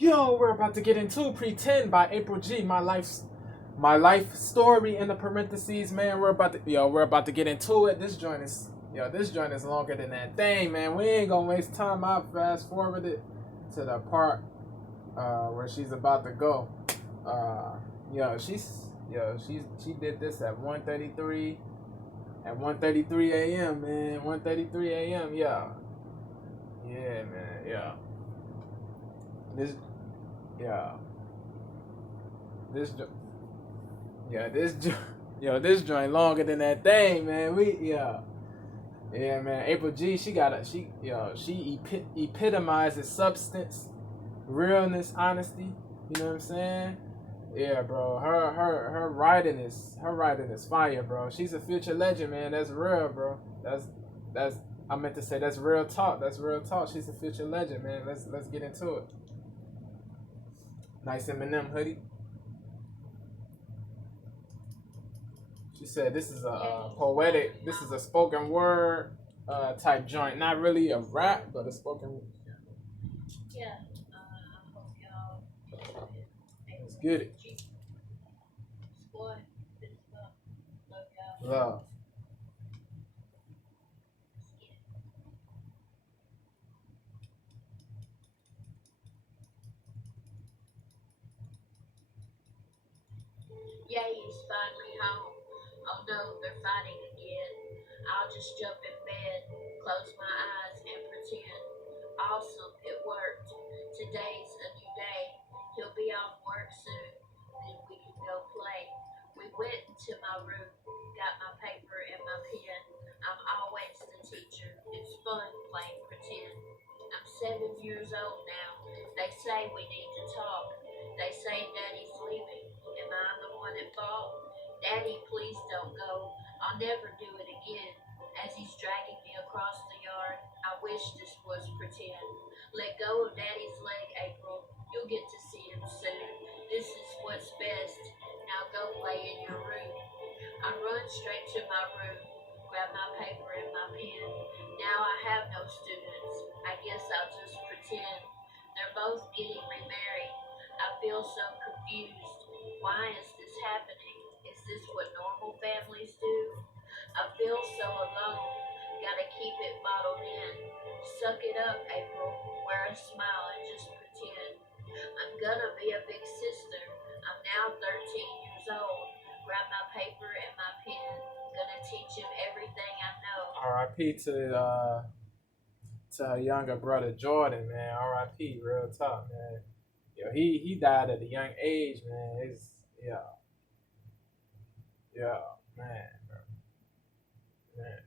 Yo, we're about to get into Pretend by April G. My life story in the parentheses, man. We're about to get into it. This joint is longer than that thing, man. We ain't gonna waste time. I fast forwarded to the part where she's about to go. Uh she did this at 1:33 at 1:33 a.m. man. 1:33 a.m. Yeah, man. This yeah. This jo- yeah, this joint longer than that thing, man. Yeah, man. April G, she epitomizes substance, realness, honesty. You know what I'm saying? Yeah, bro. Her writing is fire, bro. She's a future legend, man. That's real, bro. That's I meant to say that's real talk. That's real talk. She's a future legend, man. Let's get into it. Nice Eminem hoodie. She said this is a poetic, this is a spoken word type joint. Not really a rap, but a spoken. Let's get it. Love. Yeah, he's finally home. Oh no, they're fighting again. I'll just jump in bed, close my eyes, and pretend. Awesome, it worked. Today's a new day. He'll be off work soon. Then we can go play. We went into my room, got my paper and my pen. I'm always the teacher. It's fun playing pretend. I'm 7 years old now. They say we need to talk. They say Daddy's leaving. Am I the one at fault? Daddy, please don't go. I'll never do it again. As he's dragging me across the yard, I wish this was pretend. Let go of Daddy's leg, April. You'll get to see him soon. This is what's best. Now go play in your room. I run straight to my room, grab my paper and my pen. Now I have no students. I guess I'll just pretend. They're both getting remarried. I feel so confused. Why is this happening? Is this what normal families do? I feel so alone. Gotta keep it bottled in. Suck it up, April. Wear a smile and just pretend. I'm gonna be a big sister. I'm now 13 years old. Grab my paper and my pen. Gonna teach him everything I know. R.I.P. to her younger brother Jordan, man. R.I.P. Real talk, man. Yo, he died at a young age, man. Yeah, yeah, man, bro, man.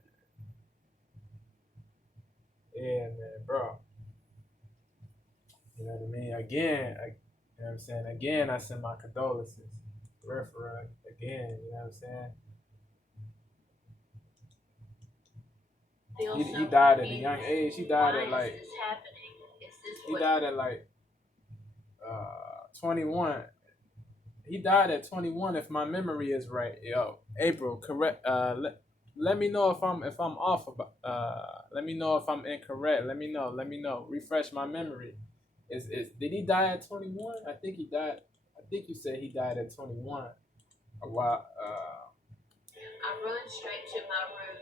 Yeah, man, bro. You know what I mean? You know what I'm saying? Again, I send my condolences. For real. Again, you know what I'm saying? Feel He so died at a young confused. age. Why is this happening? Is this He what died at like 21. He died at 21 if my memory is right. Yo, April, correct. Let me know if I'm off about. Let me know if I'm incorrect. Let me know. Refresh my memory. Is did he die at 21? I think he died. I think you said he died at 21. A while. I run straight to my room,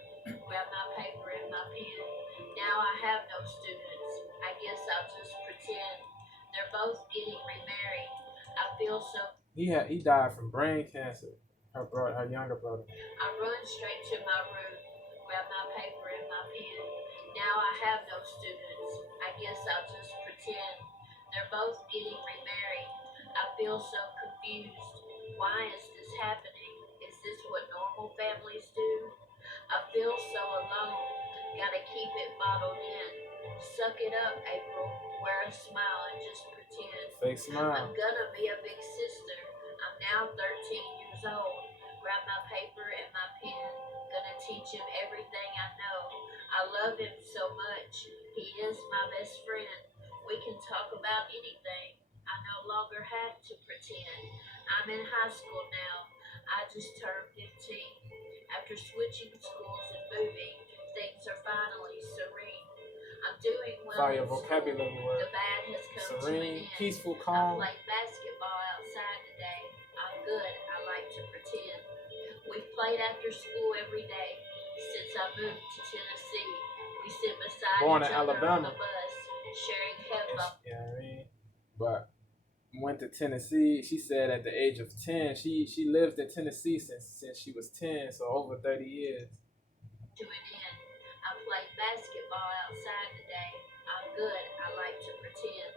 grab my paper and my pen. Now I have no students. I guess I'll just pretend. They're both getting remarried. I feel so. He died from brain cancer. Her younger brother. I run straight to my room, grab my paper and my pen. Now I have no students. I guess I'll just pretend. They're both getting remarried. I feel so confused. Why is this happening? Is this what normal families do? I feel so alone. Gotta keep it bottled in. Suck it up, April. Wear a smile and just pretend. Fake smile. I'm gonna be a big sister. I'm now 13 years old. Grab my paper and my pen. Gonna teach him everything I know. I love him so much. He is my best friend. We can talk about anything. I no longer have to pretend. I'm in high school now. I just turned 15. After switching schools and moving, things are finally serene. I'm doing well Fire in school. vocabulary The word. bad has come to an Serene, end. peaceful, I calm. played basketball outside today. I'm good. I like to pretend. We've played after school every day since I moved to Tennessee. We sit beside Born each in other on Alabama. the bus, sharing headphones. You know what I mean? But went to Tennessee. She said at the age of 10, she lived in Tennessee since she was 10, so over 30 years. To an end. I played basketball outside today. I'm good. I like to pretend.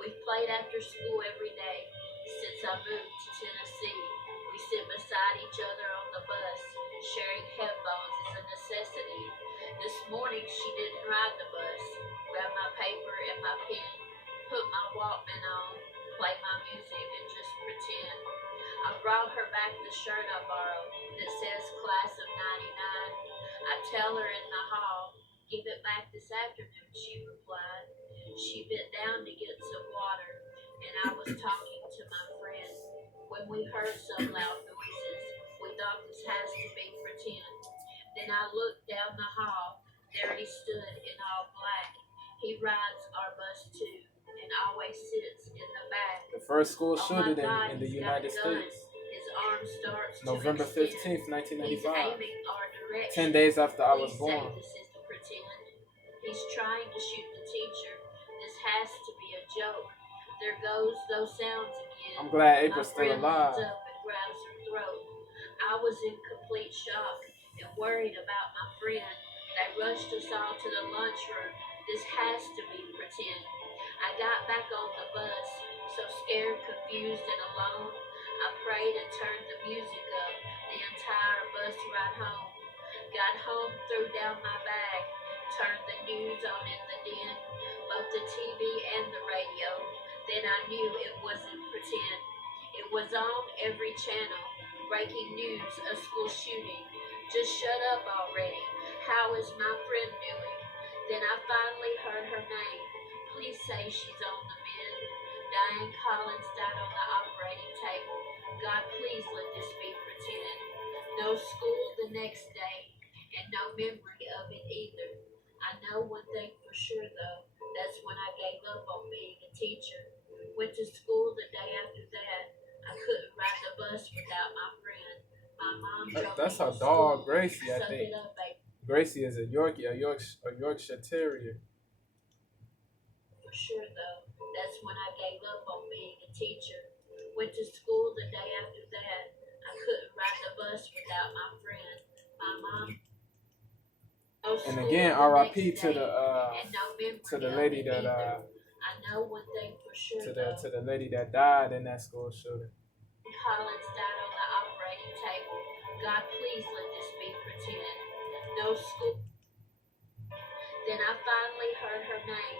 We've played after school every day since I moved to Tennessee. We sit beside each other on the bus. Sharing headphones is a necessity. This morning she didn't ride the bus. Grab my paper and my pen, put my Walkman on, play my music and just pretend. I brought her back the shirt I borrowed that says class of 99. I tell her in the hall, give it back this afternoon, she replied. She bent down to get some water, and I was talking to my friend. When we heard some loud noises, we thought this has to be pretend. Then I looked down the hall. There he stood in all black. He rides our bus too, and always sits in the back. The first school Oh shooting God, in the he's got United a gun. States. His arm starts November to extend. 15th, He's 1995. aiming our direction. 10 days after I was Please born. say this isn't pretend. He's trying to shoot the teacher. This has to be a joke. There goes those sounds again. I'm glad My April's still friend leans alive. up and grabs her throat. I was in complete shock and worried about my friend. They rushed us all to the lunchroom. This has to be pretend. I got back on the bus, so scared, confused, and alone. I prayed and turned the music up the entire bus ride home. Got home, threw down my bag, turned the news on in the den, both the TV and the radio. Then I knew it wasn't pretend. It was on every channel. Breaking news, a school shooting. Just shut up already. How is my friend doing? Then I finally heard her name. Please say she's on the mend. Diane Collins died on the operating table. God, please let this be pretend. No school the next day, and no memory of it either. I know one thing for sure though, that's when I gave up on being a teacher. Went to school the day after that. I couldn't ride the bus without my friend. My mom drove That's me her to dog, school. Gracie, I Suck think. it up, baby. Gracie is a Yorkshire Terrier. For sure though, that's when I gave up on being a teacher. Went to school the day after that. I couldn't ride the bus without my friend. My mom. No And school again, the R.I.P. next to day, the and no memory to the of lady it that either. I know one thing for sure though. to the lady that died in that school shooting. Collins died on the operating table. God, please let this be pretend. No school. Then I finally heard her name.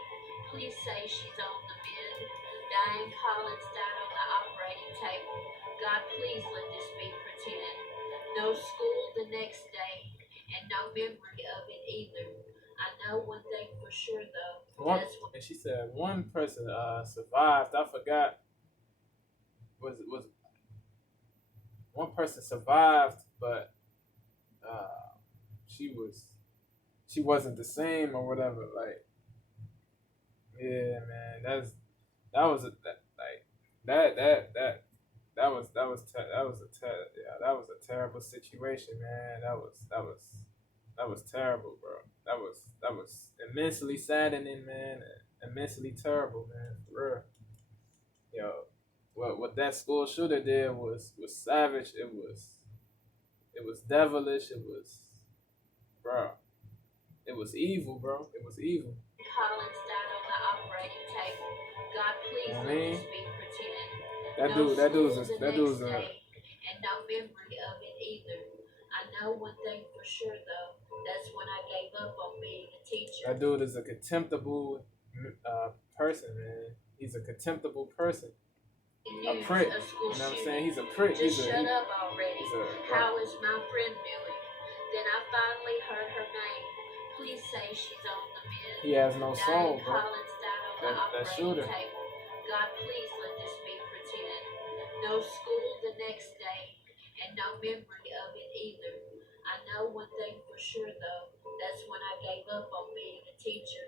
Please say she's on the mend. Diane Collins died on the operating table. God, please let this be pretend. No school the next day, and no memory of it either. I know one thing for sure though. And she said one person survived. I forgot. Was one person survived, but she wasn't the same or whatever. Like, yeah, man, that was a that, like that was a terrible situation, man. That was terrible, bro. That was immensely saddening, man. Immensely terrible, man. For real. Yo, what that school shooter did was savage. It was devilish. It was, bro. It was evil, bro. It was evil. Collins died on the operating table. God, please let this be pretend. That dude's a And no memory of it either. I know one thing for sure though. That's when I gave up on being a teacher. That dude is a contemptible person, man. He's a contemptible person. A prick. You know what I'm saying? He's a prick. Just shut up already. How is my friend doing? Then I finally heard her name. Please say she's on the mend. He has no soul, bro. Collins died on the operating table. God, please let this be pretend. No school the next day, and no memory of it either. I know one thing for sure though. That's when I gave up on being a teacher.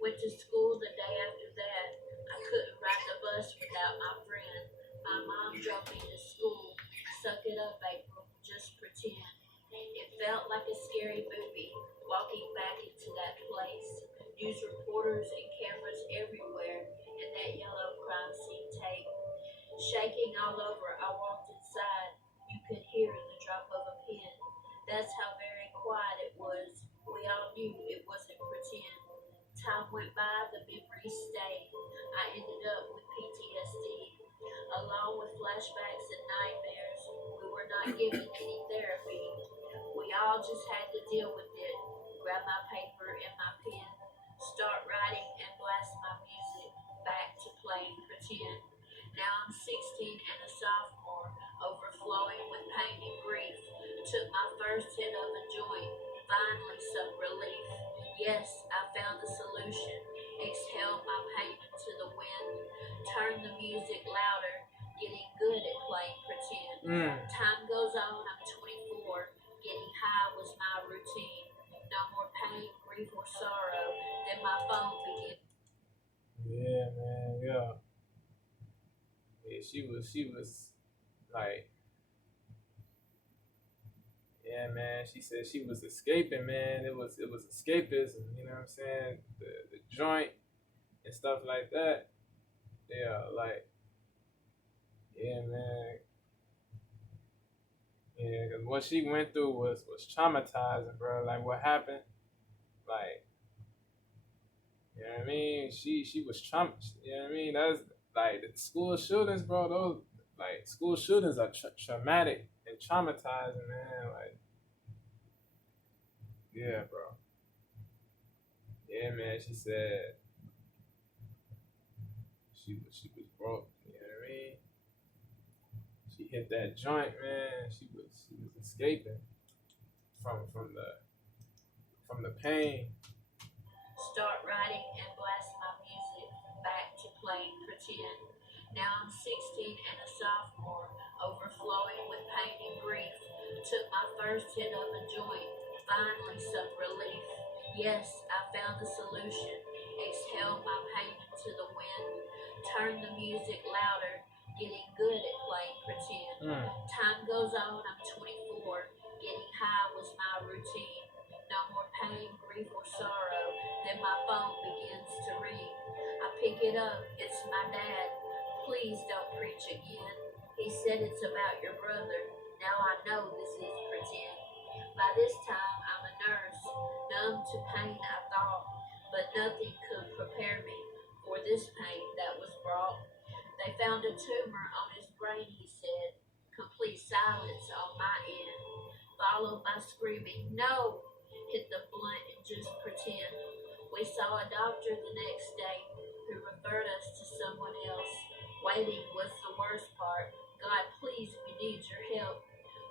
Went to school the day after that. I couldn't ride the bus without my friend. My mom drove me to school. Suck it up, April. Just pretend. It felt like a scary movie, walking back into that place. News reporters and cameras everywhere, and that yellow crime scene tape. Shaking all over, I walked inside. You could hear the drop of a pin. That's how very quiet it was. We all knew it wasn't pretend. Time went by, the memories stayed. I ended up with PTSD, along with flashbacks and nightmares. We were not given any therapy. We all just had to deal with it. Grab my paper and my pen, start writing and blast my music back to playing pretend. Now I'm 16 and a sophomore, overflowing with pain and grief. Took my first hit of a joint, finally some relief. Yes, I found the solution. Exhaled my pain into the wind, turned the music louder, getting good at playing pretend. Time goes on, I'm 24. Getting high was my routine. No more pain, grief, or sorrow. Then my phone began. Yeah, man. Yeah. Yeah, she was like, yeah, man. She said she was escaping, man. It was escapism. You know what I'm saying? The joint and stuff like that. Yeah, like, yeah, man. Yeah, 'cause what she went through was traumatizing, bro. Like what happened, like, you know what I mean? She was traumatized. You know what I mean? That's like the school shootings, bro. Those like school shootings are traumatic and traumatizing, man. Like, yeah, bro. Yeah, man. She said she was broke. You know what I mean? She hit that joint, man. She was escaping from the pain. Start writing and blast my music back to playing pretend. Now I'm 16 and a sophomore, overflowing with pain and grief. Took my first hit of a joint, finally some relief. Yes, I found the solution. Exhaled my pain into the wind, turned the music louder, getting good at playing pretend. Time goes on, I'm 24. Getting high was my routine. No more pain, grief, or sorrow. Then my phone begins to ring. I pick it up. It's my dad. Please don't preach again. He said it's about your brother. Now I know this is pretend. By this time, I'm a nurse, numb to pain, I thought, but nothing could prepare me for this pain that was brought. They found a tumor on his brain, he said. Complete silence on my end, followed by screaming, "No!" Hit the blunt and just pretend. We saw a doctor the next day who referred us to someone else. Waiting was the worst part. God, please, we need your help.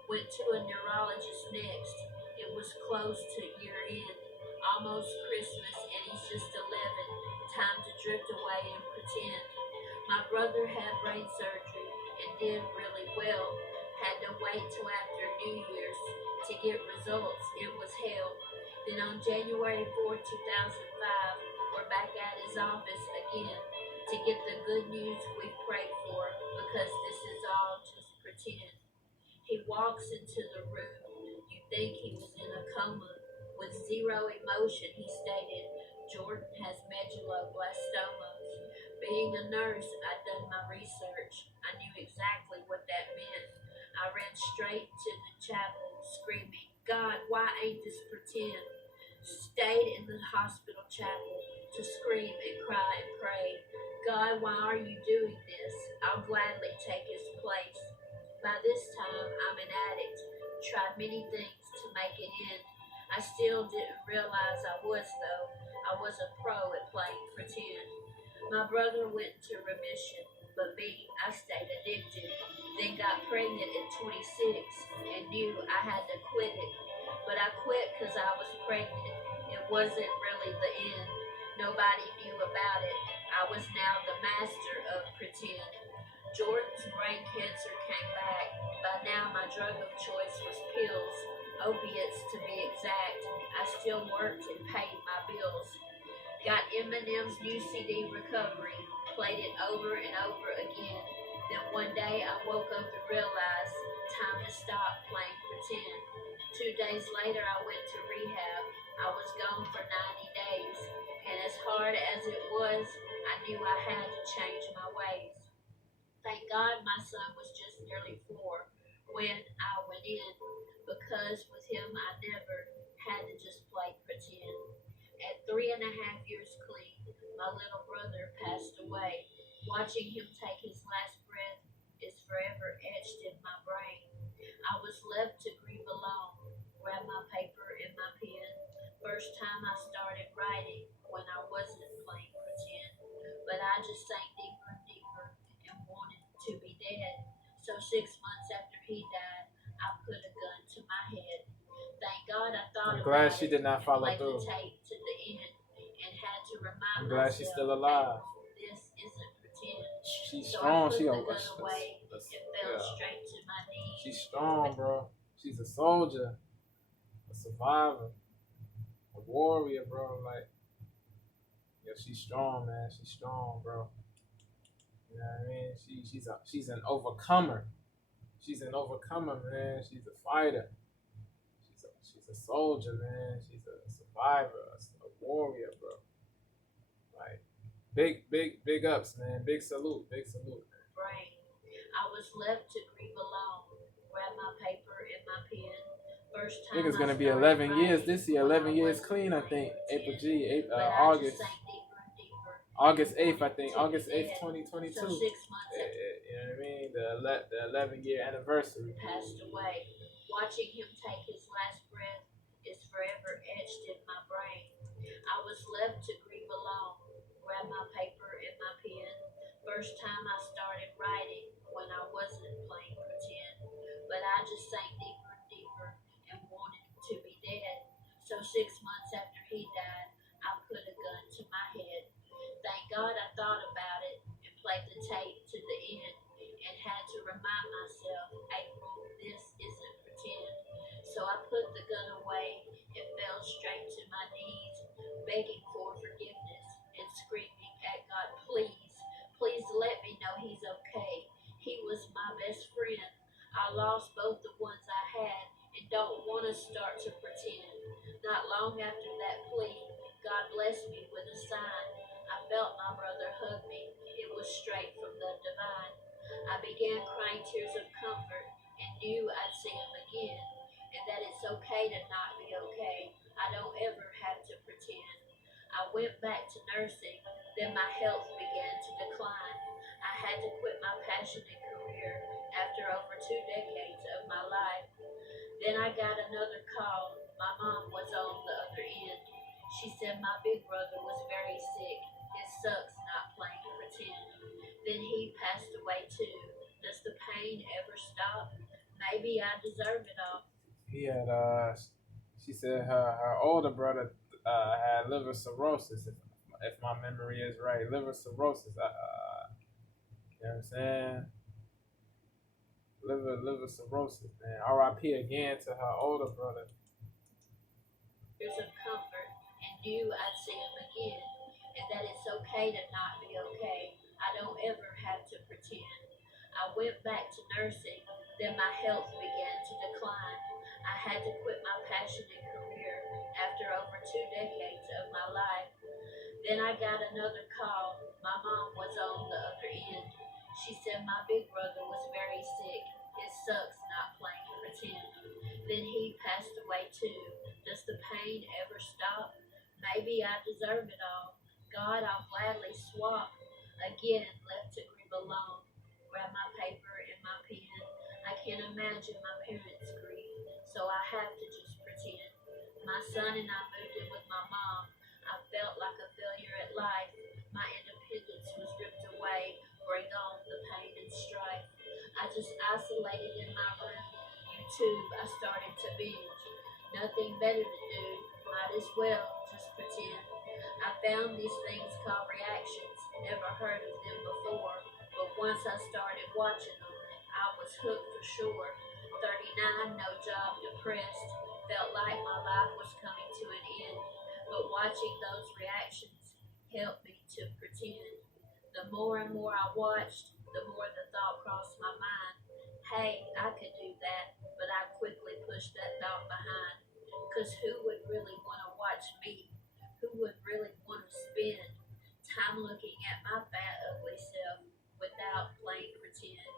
Went to a neurologist next. It was close to year end, almost Christmas, and he's just 11. Time to drift away and pretend. My brother had brain surgery and did really well. Had to wait till after New Year's to get results. It was hell. Then on January 4th, 2005, we're back at his office again to get the good news we prayed for because this is all just pretend. He walks into the room. You think he was in a coma. With zero emotion, he stated, "Jordan has medulloblastomas." Being a nurse, I'd done my research. I knew exactly what that meant. I ran straight to the chapel, screaming, "God, why ain't this pretend?" Stayed in the hospital chapel to scream and cry and pray. "God, why are you doing this? I'll gladly take his place." By this time, I'm an addict. Tried many things to make it end. I still didn't realize I was, though. I was a pro at playing pretend. My brother went into remission, but me, I stayed addicted. Then got pregnant at 26 and knew I had to quit it. But I quit because I was pregnant. It wasn't really the end. Nobody knew about it. I was now the master of pretend. Jordan's brain cancer came back. By now, my drug of choice was pills, opiates to be exact. I still worked and paid my bills. Got Eminem's new CD Recovery, played it over and over again. Then one day I woke up and realized time to stop playing pretend. 2 days later I went to rehab. I was gone for 90 days. And as hard as it was, I knew I had to change my ways. Thank God my son was just nearly 4 when I went in, because with him I never had to just play pretend. At 3.5 years clean, my little brother passed away. Watching him take his last breath is forever etched in my brain. I was left to grieve alone, grab my paper and my pen. First time I started writing when I wasn't playing pretend. But I just sank deeper and deeper and wanted to be dead. So 6 months after he died, I put a gun to my head. Thank God I thought I'm glad about she it did not and follow played the through. tape to the end and had to remind I'm glad myself, she's still alive. April, this isn't pretend. She's So strong. I put She the a gun away and fell yeah. straight to my knees. She's strong, bro. She's a soldier, a survivor, a warrior, bro. Like, yeah, she's strong, man. She's strong, bro. You know what I mean? She's an overcomer. She's an overcomer, man. She's a fighter. She's a soldier, man. She's a survivor, a warrior, bro. Like, big ups, man. Big salute, man. Brain. I was left to grieve alone. Grab my paper and my pen. First time Nigga's I gonna be started 11 years writing this year. when I 11 years wasn't clean, I playing think. April pretend. G, But I August. just sank deeper and deeper August and 8th, I wanted think. to be August 8th, dead. 2022. So 6 months after You know what I mean? The 11-year anniversary. passed away, watching him take his last breath is forever etched in my brain. I was left to grieve alone. Grab my paper and my pen. First time I started writing when I wasn't playing pretend. But I just sank deeper and deeper and wanted to be dead. So 6 months after he died, I put a gun to my head. Thank God I thought about it and played the tape to the end and had to remind myself, April, this isn't pretend. So I put the gun away and fell straight to my knees, begging for forgiveness and screaming at God, please, please let me know he's okay. He was my best friend. I lost both the ones I had and don't want to start to pretend. Not long after that plea, God blessed me with a sign. I felt my brother hug me. It was straight from the divine. I began crying tears of comfort and knew I'd see him again, and that it's okay to not be okay. I don't ever have to pretend. I went back to nursing, then my health began to decline. I had to quit my passionate career after over 2 decades of my life. Then I got another call. My mom was on the other end. She said my big brother was very sick. It sucks not playing pretend. Then he passed away too. Does the pain ever stop? Maybe I deserve it all. He had she said her older brother had liver cirrhosis, if my memory is right. Liver cirrhosis. You know what I'm saying? Liver cirrhosis, man. R.I.P. again to her older brother. Tears of comfort and knew I'd see him again, and that it's okay to not be okay. I don't ever have to pretend. I went back to nursing, then my health began to decline. I had to quit my passionate career after over 2 decades of my life. Then I got another call. My mom was on the other end. She said my big brother was very sick. It sucks not playing pretend. Then he passed away too. Does the pain ever stop? Maybe I deserve it all. God, I'll gladly swap. Again, left to grieve alone. Grab my paper and my pen. I can't imagine my parents' grief, so I have to just pretend. My son and I moved in with my mom. I felt like a failure at life. My independence was ripped away. Bring on the pain and strife. I just isolated in my room. YouTube, I started to binge. Nothing better to do. Might as well just pretend. I found these things called reactions. Never heard of them before. But once I started watching them, I was hooked for sure. 39, no job, depressed. Felt like my life was coming to an end. But watching those reactions helped me to pretend. The more and more I watched, the more the thought crossed my mind. Hey, I could do that, but I quickly pushed that thought behind. Cause who would really want to watch me? Who would really want to spend time looking at my fat, ugly self without playing pretend?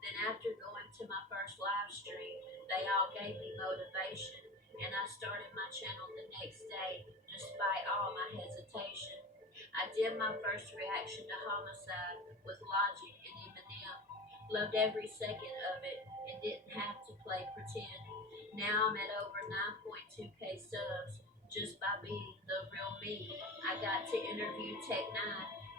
Then after going to my first live stream, they all gave me motivation, and I started my channel the next day, despite all my hesitation. I did my first reaction to homicide with Logic and Eminem. Loved every second of it and didn't have to play pretend. Now I'm at over 9.2K subs just by being the real me. I got to interview Tech9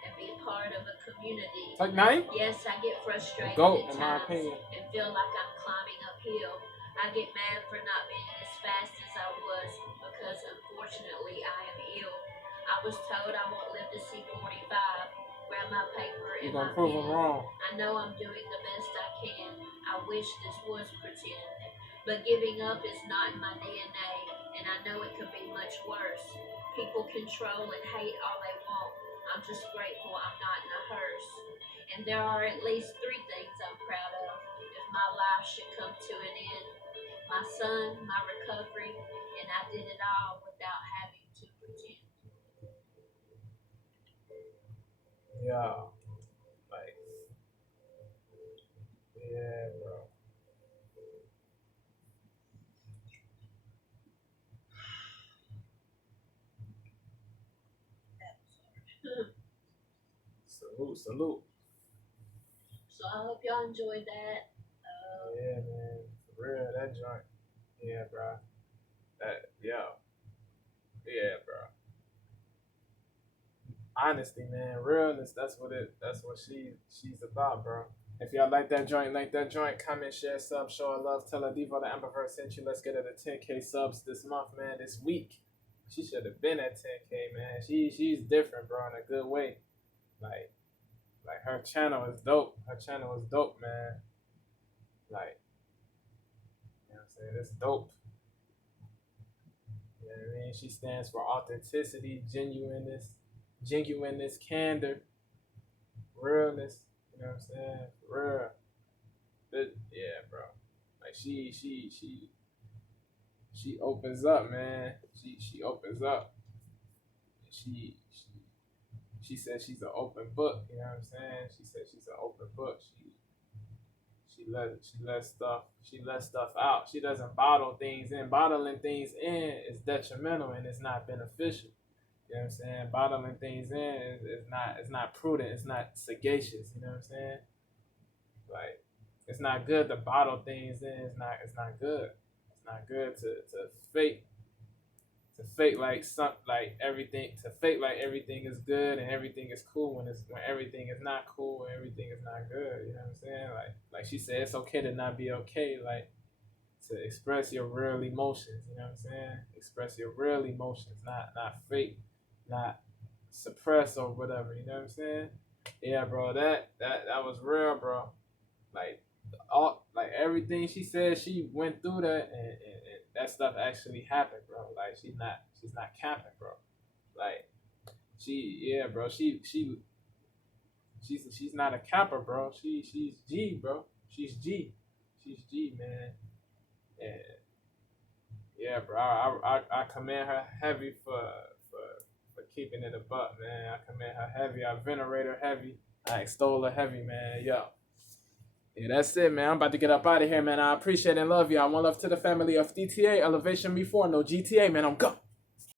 and be part of a community. Like 9? Yes, I get frustrated GOAT, at in my times opinion. and feel like I'm climbing uphill. I get mad for not being as fast as I was because unfortunately I am ill. I was told I won't live to see 45. Grab my paper You're and my gonna prove pen. him wrong. I know I'm doing the best I can. I wish this was pretend. But giving up is not in my DNA, and I know it could be much worse. People control and hate all they want. I'm just grateful I'm not in a hearse. And there are at least 3 things I'm proud of if my life should come to an end. My son, my recovery, and I did it all without having to pretend. Yeah. Like, yeah, bro. Salute, salute. So I hope y'all enjoyed that. Yeah, man. For real, that joint. Yeah, bro. Yeah. Yeah, bro. Honesty, man. Realness, that's what she's about, bro. If y'all like that joint, comment, share, sub, show her love, tell her Devo the Amberverse sent you. Let's get her to 10K subs this month, man, this week. She should have been at 10K, man. She's different, bro, in a good way. Like her channel is dope. Her channel is dope, man. Like, you know what I'm saying? It's dope. You know what I mean? She stands for authenticity, genuineness, candor, realness. You know what I'm saying? Real. But yeah, bro. Like she opens up, man. She opens up. She said she's an open book. You know what I'm saying? She said she's an open book. She lets stuff out. She doesn't bottle things in. Bottling things in is detrimental and it's not beneficial. You know what I'm saying? Bottling things in is not prudent. It's not sagacious. You know what I'm saying? Like, it's not good to bottle things in. It's not good. It's not good to fake like everything is good and everything is cool when everything is not cool and everything is not good. You know what I'm saying? Like she said, it's okay to not be okay. Like, to express your real emotions. You know what I'm saying? Express your real emotions, not fake, not suppress or whatever. You know what I'm saying? Yeah, bro. That was real, bro. Like like everything she said, she went through that, and that stuff actually happened, bro. Like, she's not capping, bro. Like, yeah, bro. She's not a capper, bro. She's G, bro. She's G. She's G, man. And yeah, bro. I commend her heavy for keeping it a buck, man. I commend her heavy. I venerate her heavy. I extol her heavy, man. Yo. Yeah, that's it, man. I'm about to get up out of here, man. I appreciate and love y'all. One love to the family of DTA, Elevation before, no GTA, man. I'm go.